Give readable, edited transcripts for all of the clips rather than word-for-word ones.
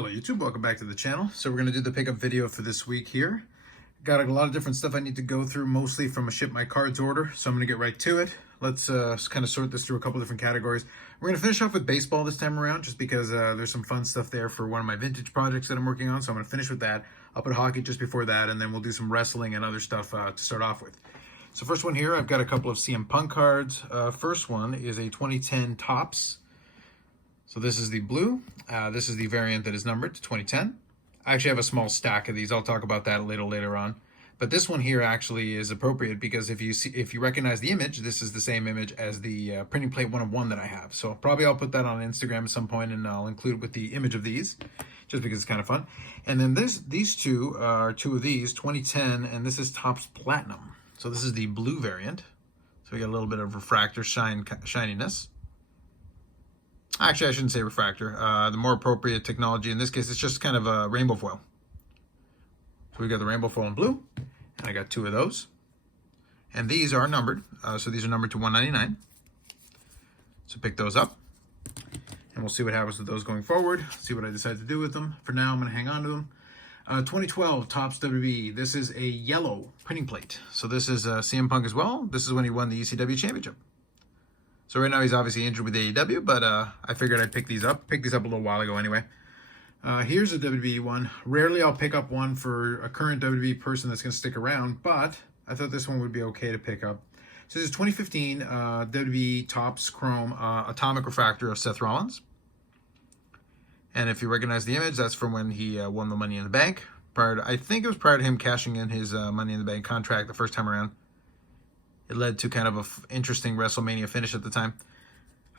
Hello YouTube, welcome back to the channel. So we're going to do the pickup video for this week here. Got a lot of different stuff I need to go through, mostly from a ship my cards order, so I'm going to get right to it. Let's kind of sort this through a couple different categories. We're going to finish off with baseball this time around, just because there's some fun stuff there for one of my vintage projects that I'm working on, so I'm going to finish with that. I'll put hockey just before that, and then we'll do some wrestling and other stuff to start off with. So first one here, I've got a couple of CM Punk cards. First one is a 2010 Topps. So this is the blue. This is the variant that is numbered to 2010. I actually have a small stack of these. I'll talk about that a little later on. But this one here actually is appropriate because if you recognize the image, this is the same image as the printing plate 101 that I have. So probably I'll put that on Instagram at some point, and I'll include it with the image of these, just because it's kind of fun. And then these two are two of these, 2010, and this is Topps Platinum. So this is the blue variant. So we got a little bit of refractor shininess. Actually, I shouldn't say refractor. The more appropriate technology in this case, it's just kind of a rainbow foil. So we got the rainbow foil in blue, and I got two of those. And these are numbered, so these are numbered to 199. So pick those up, and we'll see what happens with those going forward. See what I decide to do with them. For now, I'm going to hang on to them. 2012 Topps WB. This is a yellow printing plate. So this is CM Punk as well. This is when he won the ECW Championship. So right now he's obviously injured with AEW, but I figured I'd pick these up. Picked these up a little while ago anyway. Here's a WWE one. Rarely I'll pick up one for a current WWE person that's going to stick around, but I thought this one would be okay to pick up. So this is 2015 WWE Topps Chrome Atomic Refractor of Seth Rollins. And if you recognize the image, that's from when he won the Money in the Bank. I think it was prior to him cashing in his Money in the Bank contract the first time around. It led to kind of an interesting WrestleMania finish at the time.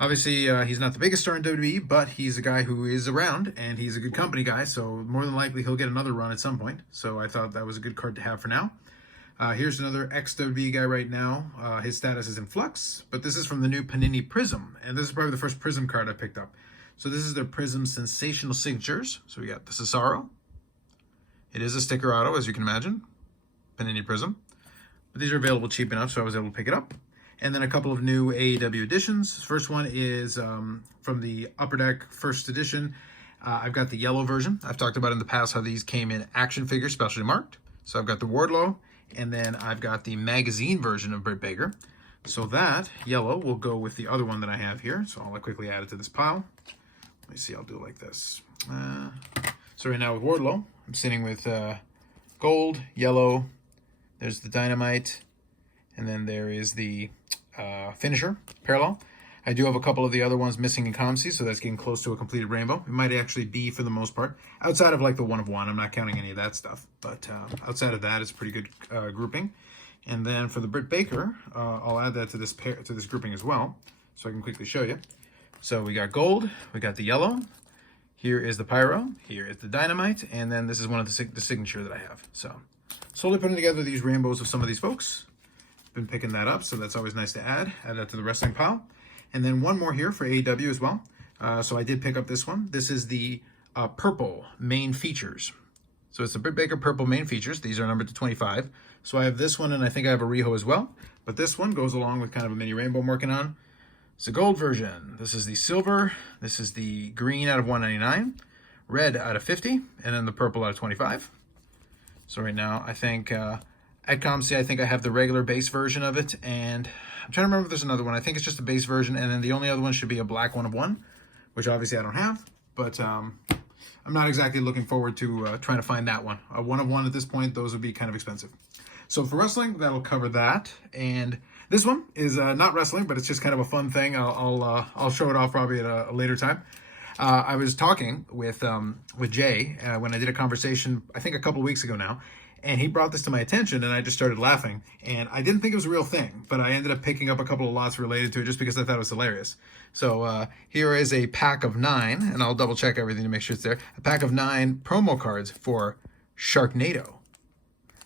Obviously, he's not the biggest star in WWE, but he's a guy who is around, and he's a good company guy, so more than likely he'll get another run at some point. So I thought that was a good card to have for now. Here's another ex-WWE guy right now. His status is in flux, but this is from the new Panini Prism, and this is probably the first Prism card I picked up. So this is their Prism Sensational Signatures. So we got the Cesaro. It is a sticker auto, as you can imagine. Panini Prism. But these are available cheap enough, so I was able to pick it up. And then a couple of new AEW editions. First one is from the Upper Deck First Edition. I've got the yellow version. I've talked about in the past how these came in action figures, specially marked. So I've got the Wardlow, and then I've got the magazine version of Britt Baker. So that yellow will go with the other one that I have here. So I'll quickly add it to this pile. Let me see, I'll do it like this. So right now with Wardlow, I'm sitting with gold, yellow. There's the Dynamite, and then there is the Finisher, Parallel. I do have a couple of the other ones missing in COMC, so that's getting close to a completed rainbow. It might actually be, for the most part, outside of like the 1 of 1. I'm not counting any of that stuff, but outside of that, it's a pretty good grouping. And then for the Britt Baker, I'll add that to this grouping as well, so I can quickly show you. So we got gold, we got the yellow. Here is the Pyro, here is the Dynamite, and then this is one of the signature that I have. So slowly putting together these rainbows of some of these folks. Been picking that up, so that's always nice to add. Add that to the wrestling pile. And then one more here for AEW as well. So I did pick up this one. This is the purple main features. So it's the Britt Baker purple main features. These are numbered to 25. So I have this one, and I think I have a Riho as well. But this one goes along with kind of a mini rainbow I'm working on. It's a gold version. This is the silver. This is the green out of 199. Red out of 50. And then the purple out of 25. So right now, I think at COMC, I think I have the regular base version of it, and I'm trying to remember if there's another one. I think it's just a base version, and then the only other one should be a black 1 of 1, which obviously I don't have, but I'm not exactly looking forward to trying to find that one. A 1 of 1 at this point, those would be kind of expensive. So for wrestling, that'll cover that, and this one is not wrestling, but it's just kind of a fun thing. I'll show it off probably at a later time. I was talking with Jay when I did a conversation, I think a couple weeks ago now, and he brought this to my attention, and I just started laughing. And I didn't think it was a real thing, but I ended up picking up a couple of lots related to it just because I thought it was hilarious. So here is a pack of 9, and I'll double check everything to make sure it's there. A pack of 9 promo cards for Sharknado.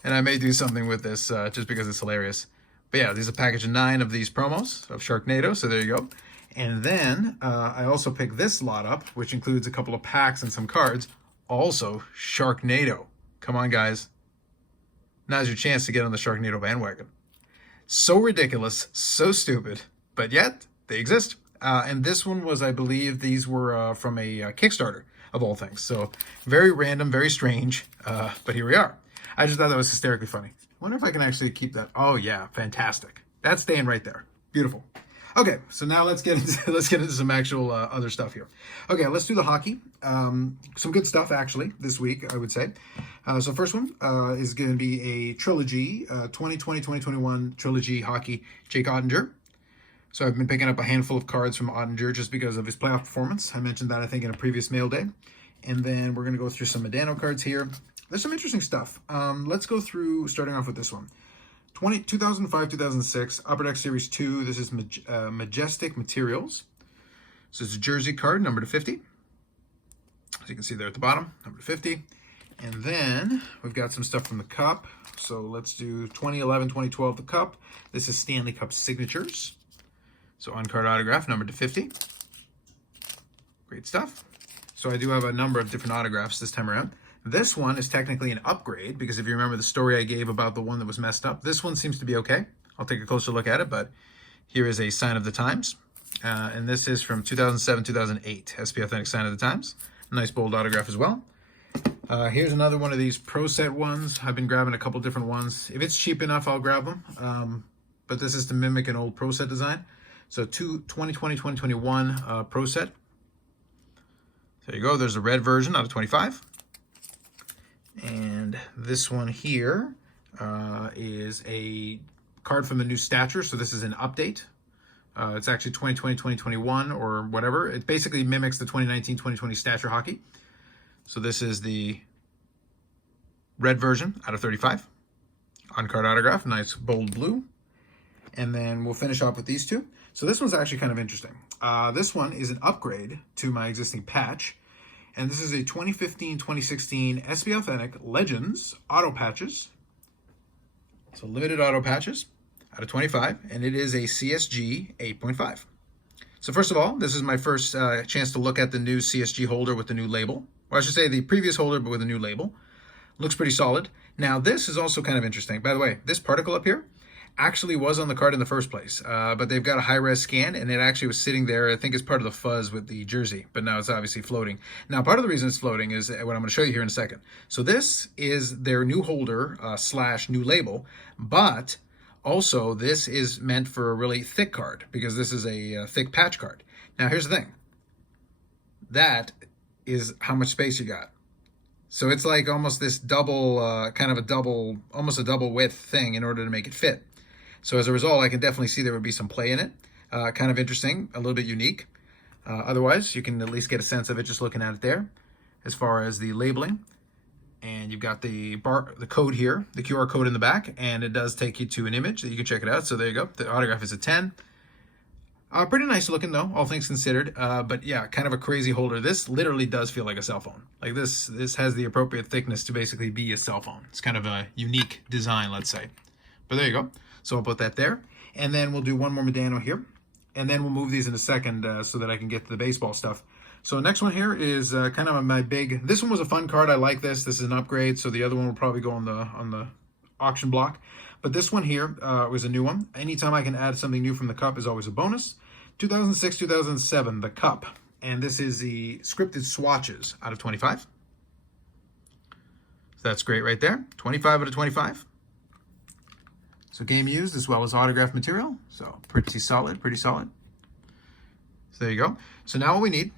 And I may do something with this just because it's hilarious. But yeah, there's a package of 9 of these promos of Sharknado, so there you go. And then I also picked this lot up, which includes a couple of packs and some cards. Also, Sharknado. Come on, guys. Now's your chance to get on the Sharknado bandwagon. So ridiculous, so stupid, but yet they exist. And this one was, I believe, these were from a Kickstarter. of all things. So very random, very strange, but here we are. I just thought that was hysterically funny. I wonder if I can actually keep that. Oh yeah, fantastic. That's staying right there. Beautiful. Okay, so now let's get into some actual other stuff here. Okay, let's do the hockey. Some good stuff actually this week, I would say. So first one is going to be a trilogy, 2020-2021 trilogy hockey, Jake Ottinger. So I've been picking up a handful of cards from Ottinger just because of his playoff performance. I mentioned that I think in a previous mail day. And then we're going to go through some Medano cards here. There's some interesting stuff. Let's go through starting off with this one. 2005-2006 Upper Deck Series 2. This is Majestic Materials. So it's a jersey card, number to 50. As you can see there at the bottom, number to 50. And then we've got some stuff from the Cup. So let's do 2011-2012 the Cup. This is Stanley Cup Signatures. So on-card autograph, number to 50. Great stuff. So I do have a number of different autographs this time around. This one is technically an upgrade because if you remember the story I gave about the one that was messed up, this one seems to be okay. I'll take a closer look at it, but here is a Sign of the Times. And this is from 2007-2008, SP Authentic Sign of the Times. Nice bold autograph as well. Here's another one of these Pro Set ones. I've been grabbing a couple different ones. If it's cheap enough, I'll grab them. But this is to mimic an old Pro Set design. So 2020-2021 Pro Set. There you go. There's a red version out of 25. And this one here is a card from the new Stature. So this is an update. It's actually 2020-2021 or whatever. It basically mimics the 2019-2020 Stature hockey. So this is the red version out of 35. On-card autograph, nice bold blue. And then we'll finish off with these two. So this one's actually kind of interesting. This one is an upgrade to my existing patch. And this is a 2015-2016 SP Authentic Legends Auto Patches. So limited auto patches out of 25. And it is a CSG 8.5. So first of all, this is my first chance to look at the new CSG holder with the new label. Or I should say the previous holder, but with a new label. Looks pretty solid. Now this is also kind of interesting. By the way, this particle up here actually was on the card in the first place, but they've got a high-res scan, and it actually was sitting there. I think it's part of the fuzz with the jersey, but now it's obviously floating. Now, part of the reason it's floating is what I'm going to show you here in a second. So this is their new holder slash new label, but also this is meant for a really thick card because this is a thick patch card. Now, here's the thing. That is how much space you got. So it's like almost this double, almost a double width thing in order to make it fit. So as a result, I can definitely see there would be some play in it. Kind of interesting, a little bit unique. Otherwise, you can at least get a sense of it just looking at it there. As far as the labeling, and you've got the code here, the QR code in the back, and it does take you to an image that you can check it out. So there you go. The autograph is a 10. Pretty nice looking though, all things considered. But yeah, kind of a crazy holder. This literally does feel like a cell phone. Like this has the appropriate thickness to basically be a cell phone. It's kind of a unique design, let's say. But there you go. So I'll put that there. And then we'll do one more Medano here. And then we'll move these in a second so that I can get to the baseball stuff. So next one here is kind of my big, this one was a fun card. I like this. This is an upgrade. So the other one will probably go on the auction block. But this one here was a new one. Anytime I can add something new from the Cup is always a bonus. 2006-2007, the Cup. And this is the scripted swatches out of 25. So that's great right there. 25 out of 25. So game used as well as autograph material. So pretty solid, pretty solid. So there you go. So now what we need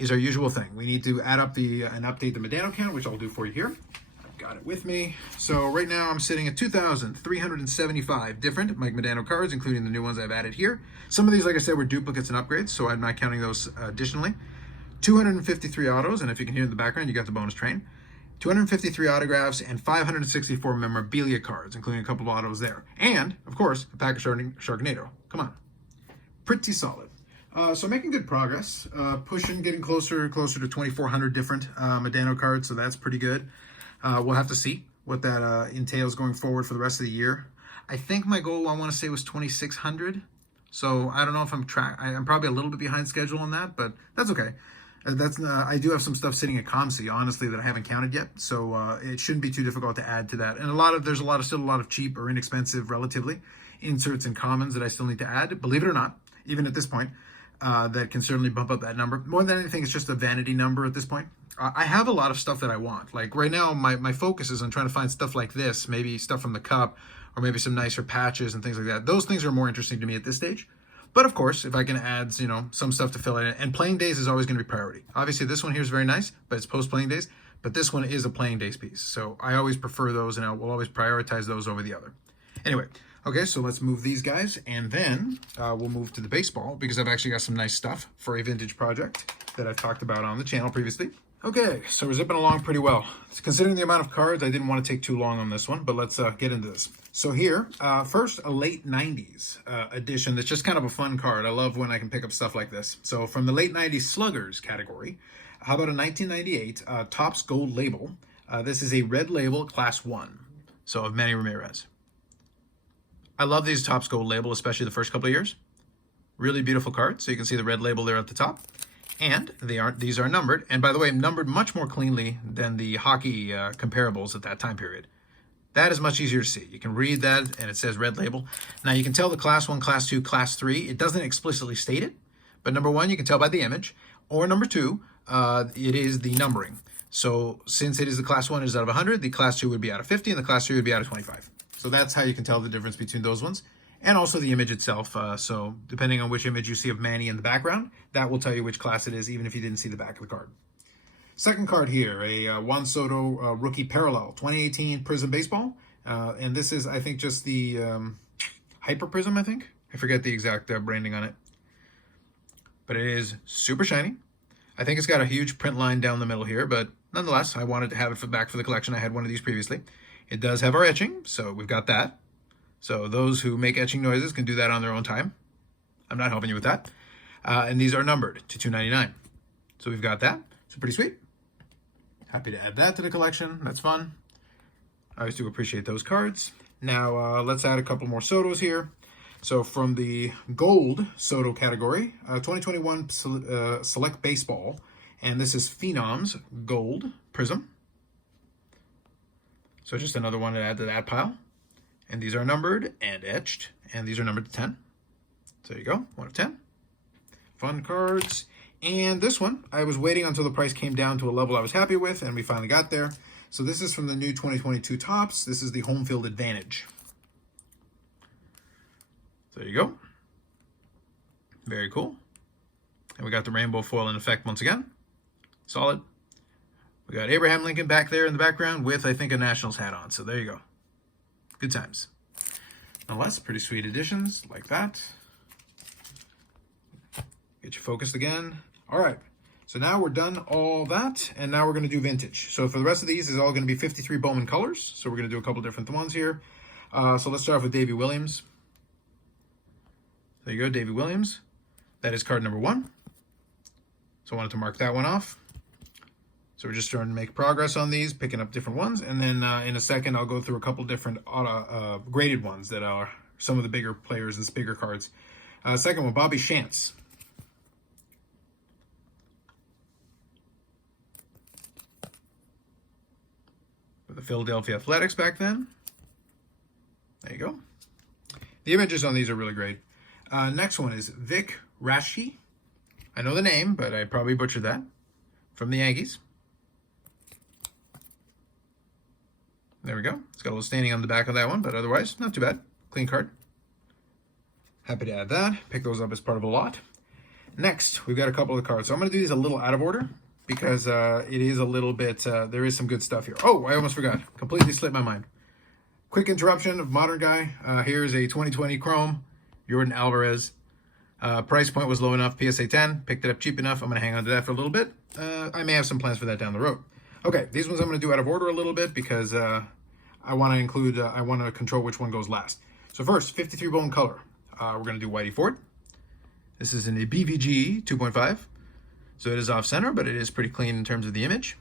is our usual thing. We need to add up and update the Medano count, which I'll do for you here. I've got it with me. So right now I'm sitting at 2,375 different Mike Medano cards, including the new ones I've added here. Some of these, like I said, were duplicates and upgrades, so I'm not counting those additionally. 253 autos, and if you can hear in the background, you got the bonus train. 253 autographs and 564 memorabilia cards, including a couple of autos there. And, of course, a pack of Sharknado. Come on. Pretty solid. So making good progress. Pushing, getting closer to 2,400 different Medano cards, so that's pretty good. We'll have to see what that entails going forward for the rest of the year. I think my goal, I want to say, was 2,600. So I don't know if I'm probably a little bit behind schedule on that, but that's okay. I do have some stuff sitting at ComC, honestly, that I haven't counted yet, so it shouldn't be too difficult to add to that. And there's still a lot of cheap or inexpensive, relatively, inserts and commons that I still need to add. Believe it or not, even at this point, that can certainly bump up that number. More than anything, it's just a vanity number at this point. I have a lot of stuff that I want. Like right now, my focus is on trying to find stuff like this, maybe stuff from the cup, or maybe some nicer patches and things like that. Those things are more interesting to me at this stage. But of course, if I can add, some stuff to fill it in, and playing days is always going to be priority. Obviously, this one here is very nice, but it's post-playing days. But this one is a playing days piece. So I always prefer those, and I will always prioritize those over the other. Anyway, okay, so let's move these guys, and then we'll move to the baseball, because I've actually got some nice stuff for a vintage project that I've talked about on the channel previously. Okay, so we're zipping along pretty well. Considering the amount of cards, I didn't want to take too long on this one, but let's get into this. So here, first, a late 90s edition that's just kind of a fun card. I love when I can pick up stuff like this. So from the late 90s Sluggers category, how about a 1998 Topps Gold label? This is a red label, Class 1, so of Manny Ramirez. I love these Topps Gold label, especially the first couple of years. Really beautiful card, so you can see the red label there at the top. And these are numbered, and by the way, numbered much more cleanly than the hockey comparables at that time period. That is much easier to see. You can read that, and it says red label. Now, you can tell the Class 1, Class 2, Class 3. It doesn't explicitly state it, but number 1, you can tell by the image, or number 2, it is the numbering. So since it is the Class 1 is out of 100, the Class 2 would be out of 50, and the Class 3 would be out of 25. So that's how you can tell the difference between those ones. And also the image itself. So depending on which image you see of Manny in the background, that will tell you which class it is, even if you didn't see the back of the card. Second card here, a Juan Soto rookie parallel, 2018 Prism baseball. And this is, I think, just the Hyper Prism, I think. I forget the exact branding on it. But it is super shiny. I think it's got a huge print line down the middle here, but nonetheless, I wanted to have it back for the collection. I had one of these previously. It does have our etching, so we've got that. So those who make etching noises can do that on their own time. I'm not helping you with that. And these are numbered to 299. So we've got that. So pretty sweet. Happy to add that to the collection. That's fun. I always do appreciate those cards. Now let's add a couple more Sotos here. So from the gold Soto category, 2021 Select Baseball. And this is Phenoms Gold Prism. So just another one to add to that pile. And these are numbered and etched, and these are numbered to 10. So there you go, 1 of 10. Fun cards. And this one, I was waiting until the price came down to a level I was happy with, and we finally got there. So this is from the new 2022 Topps. This is the Home Field Advantage. So there you go. Very cool. And we got the rainbow foil in effect once again. Solid. We got Abraham Lincoln back there in the background with, I think, a Nationals hat on. So there you go. Good times. Nonetheless, pretty sweet additions like that. Get you focused again. All right. So now we're done all that, and now we're going to do vintage. So for the rest of these, is all going to be 53 Bowman colors. So we're going to do a couple different ones here. So let's start off with Davey Williams. There you go, Davey Williams. That is card number 1. So I wanted to mark that one off. So we're just starting to make progress on these, picking up different ones. And then in a second, I'll go through a couple different graded ones that are some of the bigger players and bigger cards. Second one, Bobby Shantz. For the Philadelphia Athletics back then. There you go. The images on these are really great. Next one is Vic Raschi. I know the name, but I probably butchered that. From the Yankees. There we go. It's got a little staining on the back of that one, but otherwise, not too bad. Clean card. Happy to add that. Pick those up as part of a lot. Next, we've got a couple of cards. So I'm going to do these a little out of order because it is a little bit, there is some good stuff here. Oh, I almost forgot. Completely slipped my mind. Quick interruption of Modern Guy. Here's a 2020 Chrome, Jordan Alvarez. Price point was low enough, PSA 10. Picked it up cheap enough. I'm going to hang on to that for a little bit. I may have some plans for that down the road. Okay, these ones I'm going to do out of order a little bit because I want to include, I want to control which one goes last. So first, 53 Bowman color. We're going to do Whitey Ford. This is in a BVG 2.5. So it is off center, but it is pretty clean in terms of the image.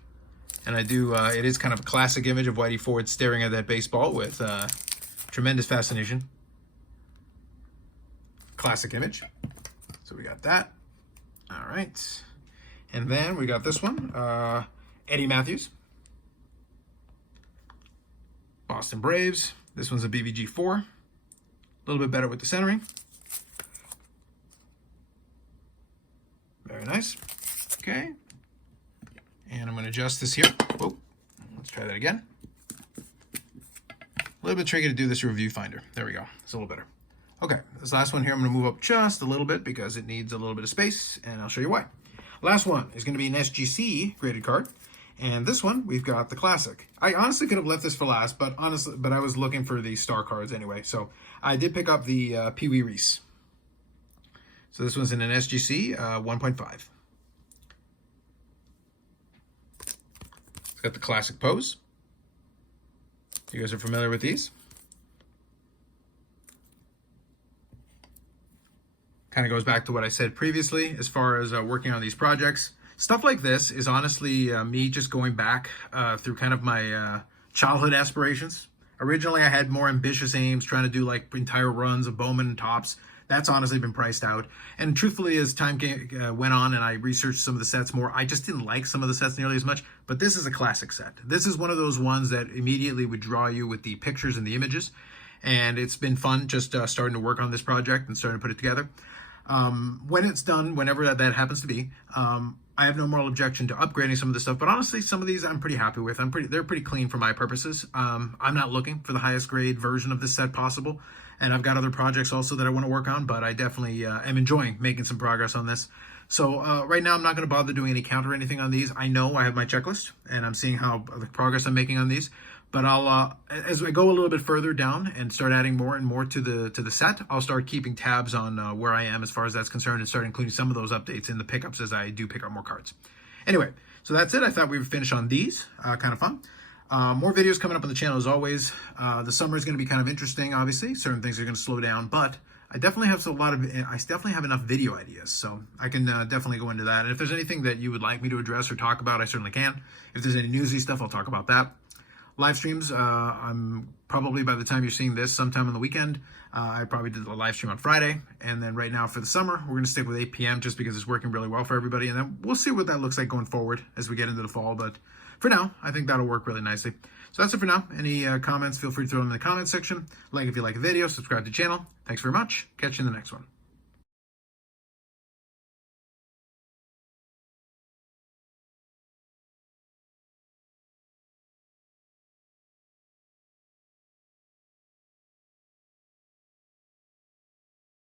And I do, it is kind of a classic image of Whitey Ford staring at that baseball with tremendous fascination. Classic image. So we got that. All right. And then we got this one, Eddie Matthews. Boston Braves. This one's a BVG 4. A little bit better with the centering. nice. Okay. And I'm going to adjust this here. Whoa. Let's try that again. A little bit tricky to do this through a viewfinder. There we go. It's a little better. Okay, this last one here, I'm going to move up just a little bit because it needs a little bit of space, and I'll show you why. Last one is going to be an SGC graded card, and this one, we've got the Classic. I honestly could have left this for last, but I was looking for the star cards anyway, so I did pick up the Pee Wee Reese. So this one's in an SGC 1.5. It's got the Classic pose. You guys are familiar with these? Kind of goes back to what I said previously as far as working on these projects. Stuff like this is honestly me just going back through kind of my childhood aspirations. Originally, I had more ambitious aims, trying to do like entire runs of Bowman tops. That's honestly been priced out. And truthfully, as time went on and I researched some of the sets more, I just didn't like some of the sets nearly as much. But this is a classic set. This is one of those ones that immediately would draw you with the pictures and the images. And it's been fun just starting to work on this project and starting to put it together. When it's done, whenever that happens to be, I have no moral objection to upgrading some of the stuff, but honestly, some of these I'm pretty happy with. They're pretty clean for my purposes. I'm not looking for the highest grade version of this set possible, and I've got other projects also that I want to work on, but I definitely am enjoying making some progress on this. So right now, I'm not going to bother doing any count or anything on these. I know I have my checklist, and I'm seeing how the progress I'm making on these. But I'll, as I go a little bit further down and start adding more and more to the set, I'll start keeping tabs on where I am as far as that's concerned and start including some of those updates in the pickups as I do pick up more cards. Anyway, so that's it. I thought we would finish on these. Kind of fun. More videos coming up on the channel as always. The summer is going to be kind of interesting, obviously. Certain things are going to slow down, but I definitely have I definitely have enough video ideas, so I can definitely go into that. And if there's anything that you would like me to address or talk about, I certainly can. If there's any newsy stuff, I'll talk about that. Live streams, I'm probably by the time you're seeing this, sometime on the weekend. I probably did a live stream on Friday. And then right now for the summer, we're going to stick with 8 p.m. just because it's working really well for everybody. And then we'll see what that looks like going forward as we get into the fall. But for now, I think that'll work really nicely. So that's it for now. Any comments, feel free to throw them in the comment section. Like if you like the video, subscribe to the channel. Thanks very much. Catch you in the next one.